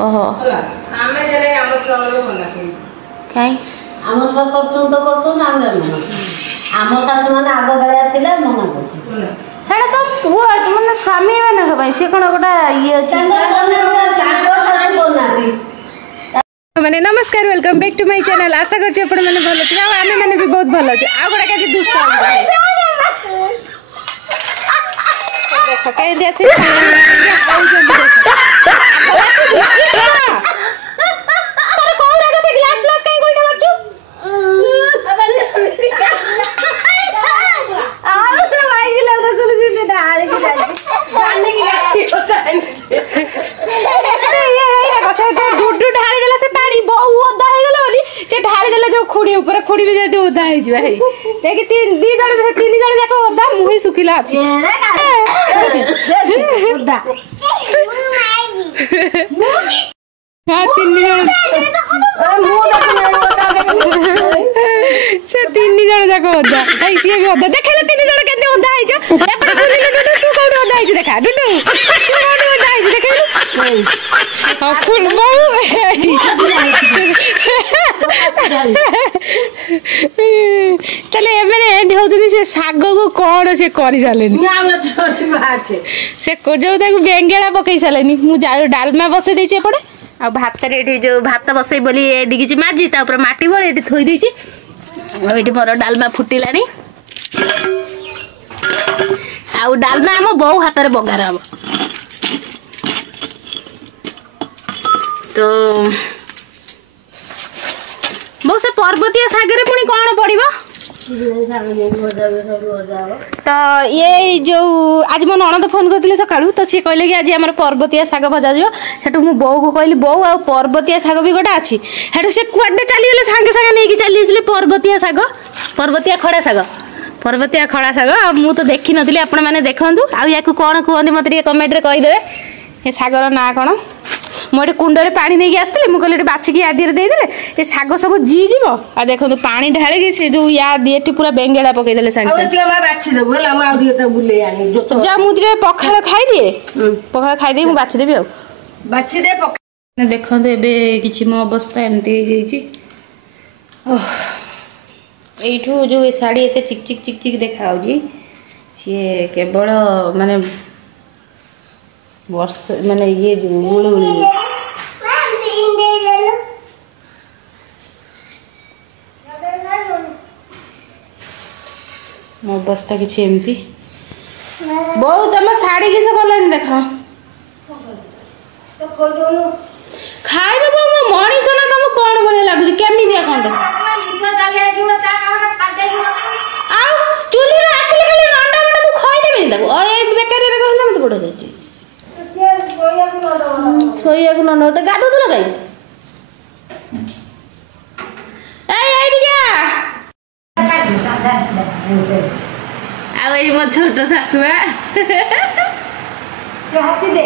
ओहो कहीं आम छुआ करतो ना आम शाशु मैंने आग गया थी मना कर तो पुआ मैंने स्वामी मान सी कौन गोटा ये मैंने नमस्कार welcome back to my channel आशा करछि आपण माने भलो छी आमे माने भी बहुत भलो छी आ गोटा के दुष्ट देखो कहीं देसी अरे कोरा के से ग्लास ग्लास कहीं कोइटा करछु आ तो भाई के लगा कुल के डाल के जाने की होता है ये देखो से डुडू ढाली देला से पानी बहु ओदा हे गेला बोली से ढाली देला जो खुड़ी ऊपर खुड़ी भी जदी ओदा हे जई भाई देखि तीन जण देखो ओदा मुही सुखिला अछि ओदा हां तीन जण से तीन जण जाको ओदा आई सी भी ओदा देखले तीन जण केते ओदा हे छ एपटे बुलिले डुडू तू कोन ओदा हे छ देखा डुडू तू कोन ओदा हे छ देखले हां फुल बहु तले एबे एंड होजनी से साग को कोन से करि सालेनी से को जो ताको बेंगेला पकई सालेनी मु जा डालमा बसे देछि एपटे आ भात रे जो भात बसई बोली डिगिछि माजी ता ऊपर माटी बोले एटी थोई देछि आ एटी मोर डालमा फुटिलानी आ डालमा हम बहु हाथ रे बगार हम तो बहु से पर्वतीय सागर पुणी कौन पड़िबो तो ये जो आज मो ननद फोन करथिले सकाळू तो सी कहले कि आज हमर पर्वतीय साग भजा दियो सेटु मु बौ को कहली बौ आ पर्वतीय साग भी गोटा अछि हेटु से कुआडे चली गेले संगे संगे नै कि चली आइले पर्वतीय साग पर्वतीय खड़ा साग मु तो देखि नथिले आपण माने देखंतु आ याकू कोन कहंदी मते रे कमेंट रे कहि देबे ए सागर ना कोन मोटे कुंडे पानी नहीं आसते मुझे बाछिकी आदि दे देले ये साग सब जी जीव आ देखो पानी ढाली से जो या ये पूरा बेंगेला पकईदे जा मुझे पखाड़ खाईदिए पखाड़ खाईदे मुझे बाछीदेवी आ देखो कि मो अवस्था एमती यू जो शाढ़ी एत चिक चिक चिक चिक देखा सी केवल माने वर्ष माने ये जो मो अवस्था किसी एमती बहुत जमा साड़ी किस कलानी देख खाइबा मो मनीष ना तुम कौन बढ़िया लगुच केमी दिया कौन चूल्ही आसिले खाली अंडा मंडा मु खइदेबी ताको बेकारी रे कहला मते बड़ जाई सोया को न गाधो तो लगाई मो छोट सासुआ हसी दे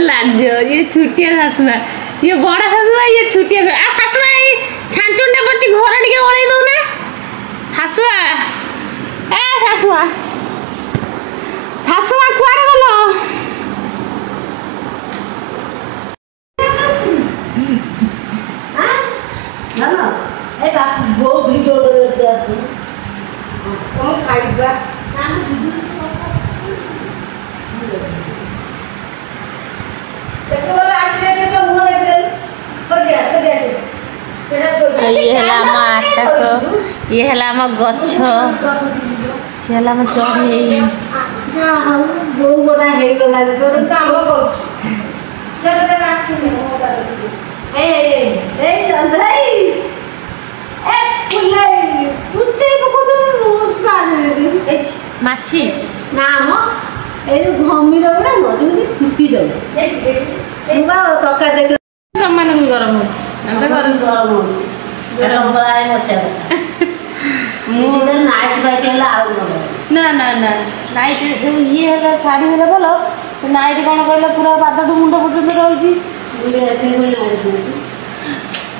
लाज ये छुटिया सासुआ ये बड़ा सासुआ ये छुटिया सासुआ छांचुंडा पड़ती घर टिके ओळै दउ ना हासुआ ए सासुआ हासुआ कुआरे गलो हां ना ए बाप वो वीडियो करते आछी हम खाइबा ना देखो आसीले तो मुंह देख कदिया ये है आकाश ये है गछ सी है चढ़े बहु बड़ा हो माछी ना घमीर गुड़ा नदी फुटी जाए तका देख मान गरम हो गरम हो गरम बड़ा नाइट ना ना ना नाइट जो ये है शाढ़ी है भल नाइट कौन कहला पूरा पाद मुंड पर्यटन रही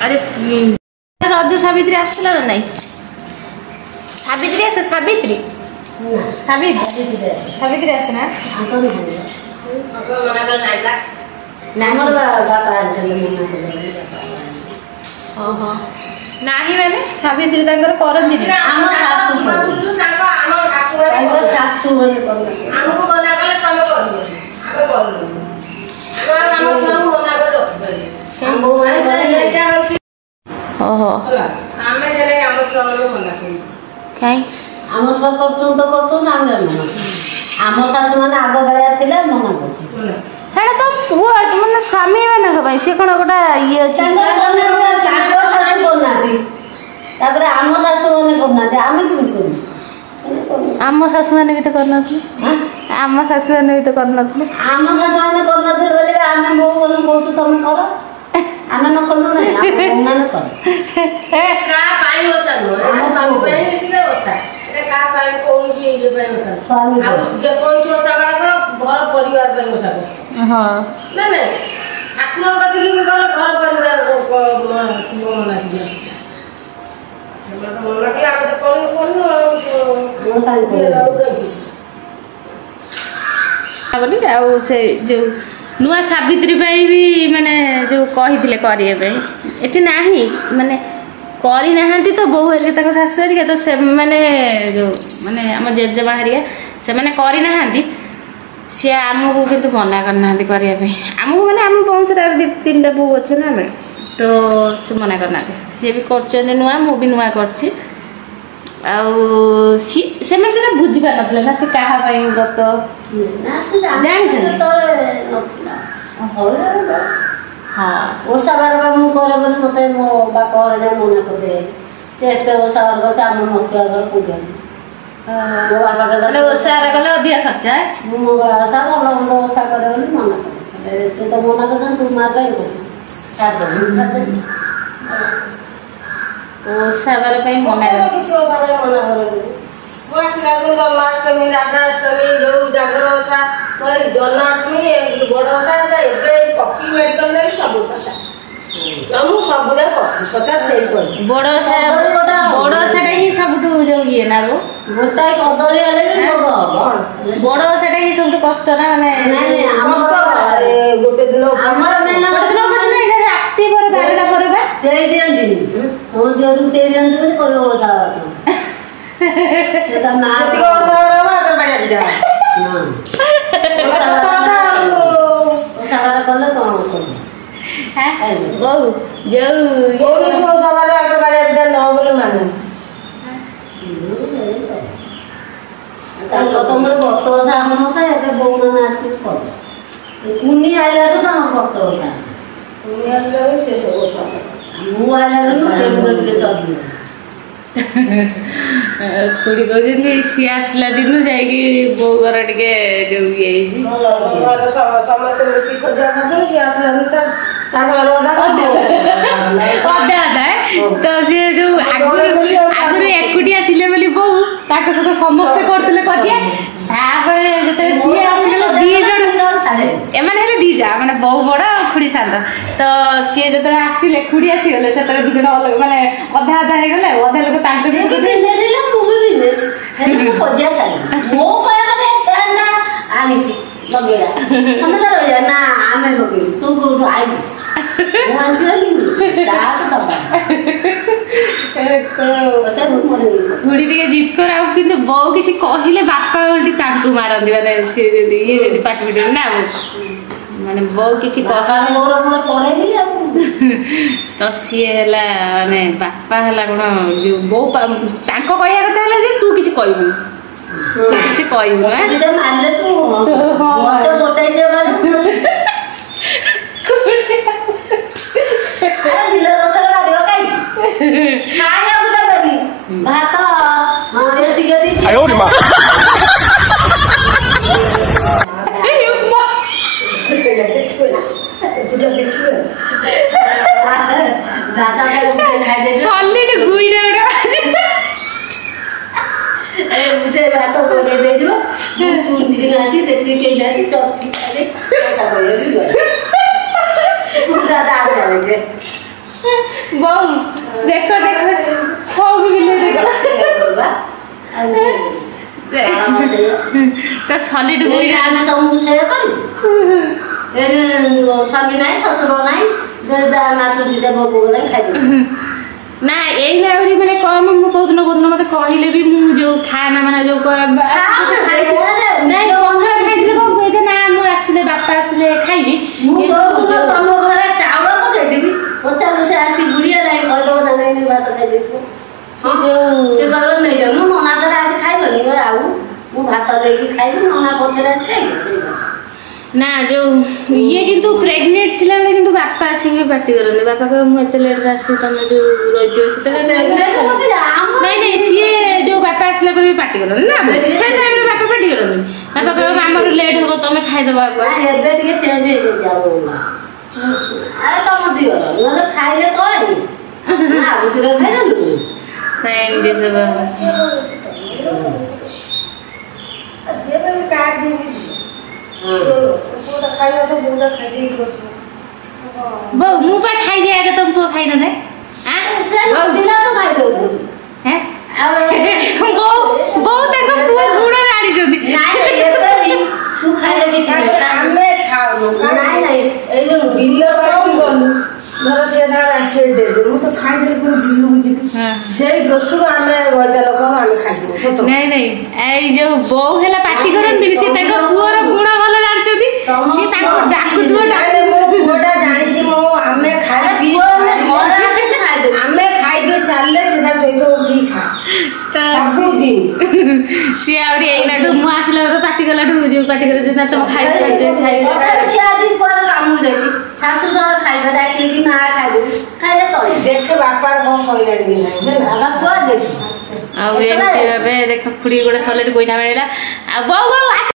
अरे रज सावित्री आसला ना नहीं सावित्री आसे सावित्री सावित्री आसे ना नहीं मैंने सावित्री करती ओहो कहीं आम छुआ कर आम शाशु मैंने आग गया थी मना कर ସେଇଟା ତ ପୁଅ ମାନେ ସ୍ୱାମୀ ମାନଙ୍କ ପାଇଁ ସେ କ'ଣ ଗୋଟେ ଇଏ ଅଛି କରୁନାହାନ୍ତି ତାପରେ ଆମ ଶାଶୁ ମାନେ କରୁନାହାନ୍ତି ଆମେ କେମିତି କରିବୁ ଆମ ଶାଶୁ ମାନେ ବି ତ କରୁନଥିଲେ ଆମ ଶାଶୁ ମାନେ ବି ତ କରୁନଥିଲେ ଆମ ଶାଶୁ ମାନେ କରୁନଥିଲେ ବୋଲି ଆମେ ବୋଉ ବୋଉ କହୁଛୁ ତମେ କର ଆମେ ନ କଲୁ ନାହିଁ ଆମ ବୋଉମାନେ କର କାହା ପାଇଁ ଓଷା ନୁହଁ ଆମ କାମ ପାଇଁ ଓଷା এটা কার ପାଇଁ କୌଣସି ଇଏ ପାଇଁ ଓଷା ଆଉ ଯେକୌଣସି ଓଷା କର ଘର ପରିବାର ପାଇଁ ଓଷା କର ହଁ ନା ନା ଠାକୁରଙ୍କ କତିକି ବି ଗଲେ ଘର ପରିବାର ଶିବ ମନା ଦିଅ ସେମାନେ ତ ମନା କଲେ ଆମେ ତ କରୁନୁ ବୋଲି ଆଉ ସେ ଯୋଉ ନୂଆ ସାବିତ୍ରୀ ପାଇଁ ବି ମାନେ ଯୋଉ କହିଥିଲେ କରିବା ପାଇଁ ଏଠି ନାହିଁ ମାନେ କରିନାହାନ୍ତି ତ ବୋଉ ହେରିକା ତାଙ୍କ ଶାଶୁ ହେରିକା ତ ସେମାନେ ଯୋଉ ମାନେ ଆମ ଜେଜେମା ହେରିକା ସେମାନେ କରିନାହାନ୍ତି ସିଏ ଆମକୁ କିନ୍ତୁ ମନା କରିନାହାନ୍ତି କରିବା ପାଇଁ ଆମକୁ ମାନେ ଆମ ବଂଶରେ ଆଉ 2-3ଟା ବୋଉ ଅଛି ନା ଆମେ ତ ସେ ମନା କରିନାହାନ୍ତି ସିଏ ବି କରୁଛନ୍ତି ନୂଆ ମୁଁ ବି ନୂଆ କରୁଛି ଆଉ ସେମାନେ ସେଟା ବୁଝିପାରିନଥିଲେ ନା ସେ କାହା ପାଇଁ ଗତ ଜାଣିଛନ୍ତି ହଁ ଓଷା ବାର ମୁଁ କରେ ବୋଲି ମୋତେ ମୋ ବାପ ଘରେ ଯାଇ ମନା କରିଦେଲେ ସେ ଏତେ ଓଷା ବାର କରୁଛି ଆମ ମତୁଆ ଘର ପୂଜନ୍ତି ମୋ ବାପା କହିଲେ ଓଷାରେ ଗଲେ ଅଧିକା ଖର୍ଚ୍ଚ ମୁଁ ମଙ୍ଗଳା ଓଷା ଭଲ ମନ୍ଦ ଓଷା କରେ ବୋଲି ମନା କରେ ସେ ତ ମନା କରୁଛନ୍ତି ତୁ ମା କାହିଁ କରୁଛୁ ଛାଡ଼ିଦେବୁ ଓଷା ବାର ପାଇଁ ମନା କିଛି ଓଷା ପାଇଁ ମନା କରେନି ମୁଁ ଆସିଲା ଜନ୍ମାଷ୍ଟମୀ ରାଧାଷ୍ଟମୀ ଯୋଉ ଜାଗର ଓଷା ଜନ୍ମାଷ୍ଟମୀ ବଡ଼ ଓଷା ଏବେ କଫି ମେଡ଼ିକାଲରେ ସବୁ ଓଷା ମୁଁ ସବୁରେ କଥା ସେଇ କରି ବଡ଼ ଓଷାଟା ହିଁ ସବୁଠୁ ଯୋଉ ଇଏ ନା ଗୋଟାଏ କଦଳୀ ହେଲେ ବି ଭୋଗ ହବ ବଡ଼ ଓଷାଟା ହିଁ ସବୁଠୁ କଷ୍ଟ ନା ମାନେ ଗୋଟେ ଦିନ ଆମର ରାତି ପରେ 12ଟା ପରେ ବା ଦେଇ ଦିଅନ୍ତିନି ମୋ ଦେହରୁ ଦେଇ ଦିଅନ୍ତି ବୋଲି କହିବ ଓଷା ସେ ତା ମା ଓଷା କଲେ କଣ ବୋଉ ଯୋଉ ତମର ବ୍ରତ ଓଷା ହଉନଥାଏ ଏବେ ବୋଉମାନେ ଆସିକି କର କୁନି ଆଇଲାଠୁ ତମର ବ୍ରତ ଓଷା କୁନି ଆସିଲା ସେ ସବୁ ଓଷା ମୁଁ ଆଇଲା ଟିକେ ଚଲି ଖୁଡ଼ି କହୁଛନ୍ତି ସିଏ ଆସିଲା ଦିନୁ ଯାଇକି ବୋଉ ଘର ଟିକେ ଯୋଉ ଇଏ ହେଇଛି ସମସ୍ତେ ମିଶିକି ଖୋଜିବା ଖାଉଛନ୍ତି ସିଏ ଆସିଲା ଅଧା ତ ସିଏ ଯୋଉ ଆଗରୁ ଏକୁଟିଆ ଥିଲେ ବୋଲି ବୋଉ ତାଙ୍କ ସହିତ ସମସ୍ତେ କରୁଥିଲେ ଖୋଜିଆ ତାପରେ ଯେତେବେଳେ ସିଏ ଆସିଲେ 2 ଜଣ ଏମାନେ ହେଲେ 2 ଯା ମାନେ ବୋଉ ବଡ଼ ଆଉ ଖୁଡ଼ି ସାନ ତ ସିଏ ଯେତେବେଳେ ଆସିଲେ ଖୁଡ଼ି ଆସିଗଲେ ସେତେବେଳେ 2 ଜଣ ଅଲଗା ମାନେ ଅଧା ହେଇଗଲେ ଆଉ ଅଧା ଲୋକ ତାଙ୍କ ଖୋଜିଆ ଖାଲି ମୋ କହିବା ଆଣିଛି ଲଗେଇବା ଆମେ ରହିବା ନା ଆମେ ଲଗେଇବୁ ତୁ କୋଉଠୁ ଆଇଛୁ ମୁଁ ଆଣିଛି ଖୁଡ଼ି ଟିକେ ଜିଦ୍ କର ଆଉ କିନ୍ତୁ ବୋଉ କିଛି କହିଲେ ବାପା ଓଲଟି ତାଙ୍କୁ ମାରନ୍ତି ମାନେ ସିଏ ଯଦି ଇଏ ଯଦି ପାଟି ପିଟନ୍ତି ନା ମାନେ ବୋଉ କିଛି ତ ସିଏ ହେଲା ମାନେ ବାପା ହେଲା କ'ଣ ଯୋଉ ବୋଉ ତାଙ୍କ କହିବା କଥା ହେଲା ଯେ ତୁ କିଛି କହିବୁନି କିଛି କହିବୁ ମାରିଲେ ତୁ ଭାତ ସଲିଡ୍ ଗୁଇଡା ଭାତ ଗୋଡେଇ ଦେଇଯିବ ଚୁଣ୍ଟି ଆସି ଦେଖିକି କେହି ଆସି ଚଟକି ବୋଉ ଦେଖ ଦେଖ ଛଉ ବି ବିଲେଇ ଦେଖ ତ ସଲିଡ୍ ଗୁଡି ଆମେ ତମକୁ ସେଇଆ କରିବୁ ସ୍ୱାମୀ ନାହିଁ ଶ୍ୱଶୁର ନାହିଁ ନାତୁ ଦିଟା ଭୋଗ ନାହିଁ ଖାଇଦେବୁ ନା ଏଇନା ଆହୁରି ମାନେ କମ ମୁଁ କୋଉଦିନ ମତେ କହିଲେ ବି ମୁଁ ଯୋଉ ଖାନା ମାନେ ଯୋଉ ନାଇଁ ପଖାଳ ଖାଇଥିଲେ କଣ କୁହେ ଯେ ନା ମୁଁ ଆସିଲେ ବାପା ଆସିଲେ ଖାଇବି ମୁଁ ତମ ଘରେ ଚାଉଳ ପକେଇଦେବି ପଚାରୁ ସେ ଆସି ବୁଢିଆ ନାହିଁ କହିଦେବ ନା ନାଇଁ ଭାତ ଖାଇଦେଇଥିବ ସେ କହିବ ନେଇଯାଉନୁ ନନା ତାର ଆସି ଖାଇବନି ଆଉ ମୁଁ ଭାତ ଦେଇକି ଖାଇବି ନନା ପଛରେ ଆସି ଖାଇବି ନା ଯୋଉ ଇଏ କିନ୍ତୁ ପ୍ରେଗନେଣ୍ଟ ଥିଲାବେଳେ କିନ୍ତୁ ବାପା ଆସିକି ପାଟି କରନ୍ତି ବାପା କହିବେ ମୁଁ ଏତେ ଲେଟ୍ରେ ଆସିବି ତମେ ଯୋଉ ରହିଯିବ ନାଇଁ ନାଇଁ ସିଏ ଯୋଉ ବାପା ଆସିଲା ପରେ ବି ପାଟି କରନ୍ତି ନା ସେ ଟାଇମରେ ବାପା ପାଟି କରନ୍ତି ବାପା କହିବେ ଆମର ଲେଟ୍ ହବ ତମେ ଖାଇଦବ ଆଗୁଆ ଏବେ ଟିକେ ଚେଞ୍ଜ ହେଇଯାଇଛି ଆରେ ତମ ଦିଅ ନହେଲେ ଖାଇଲେ କହିବି ଆଗୁତିରେ ଖାଇଦେଲୁ ଏମିତି ସବୁ ବୋଉ ମୁଁ ପା ଖାଇଦିଏ ଆগে ତମ ପୁଅ ଖାଇନଥାଏ ବୋଉ ତାଙ୍କ ପୁଅ ଗୁଣ ଜାଣିଛନ୍ତି ତୁ ଖାଇଲେ କିଛି ଆମେ ଖାଉନୁ ଏଇ ଯୋଉ ବିଲ ଧର ସେ ଆସିବେ ଦେଇଦେବୁ ମୁଁ ତ ଖାଇଦେଲି ପୁଣି ବିଲକୁ ଯିବି ସେଇ ଦୋଷରୁ ଆମେ ଗଜା ଲୋକ ଆମେ ଖାଇଦେବୁ ନାଇଁ ନାଇଁ ଏଇ ଯୋଉ ବୋଉ ହେଲା ପାଟି କରନ୍ତିନି ସେ ତାଙ୍କ ପୁଅର ଗୁଣ ଭଲ ଜାଣିଛନ୍ତି ସେ ତାଙ୍କୁ ଡାକୁଥିବ ପୁଅଟା ଜାଣିଛି ମୁଁ ଆମେ ଖାଇବି ଆମେ ଖାଇବି ସାରିଲେ ସେ ତା ସହିତ ଉଠିକି ଖା ସବୁଦିନ ସିଏ ଆହୁରି ଏଇନାଠୁ ମୁଁ ଆସିଲା ବେଳକୁ ପାଟି କଲାଠୁ ଯୋଉ ପାଟି କରେ ଯେ ତମ ଖାଇବ ସେ ଆଜି କୁଆଡେ କାମକୁ ଯାଇଛି ଶାଶୁ ସହ ଖାଇବା ଡାକିଲେ କି ମା ଖାଇଦେବୁ ଖାଇଲେ ତ ଦେଖେ ବାପାର କଣ କହିଲାଣି କି ନାହିଁ ବାପା କୁଆଡେ ଯାଇଛି ଆଉ ଏମିତି ଭାବେ ଦେଖ ଖୁଡି ଗୋଟେ ସଲେଟ ଗୋଇଠା ମିଳିଲା ଆଉ ବୋଉ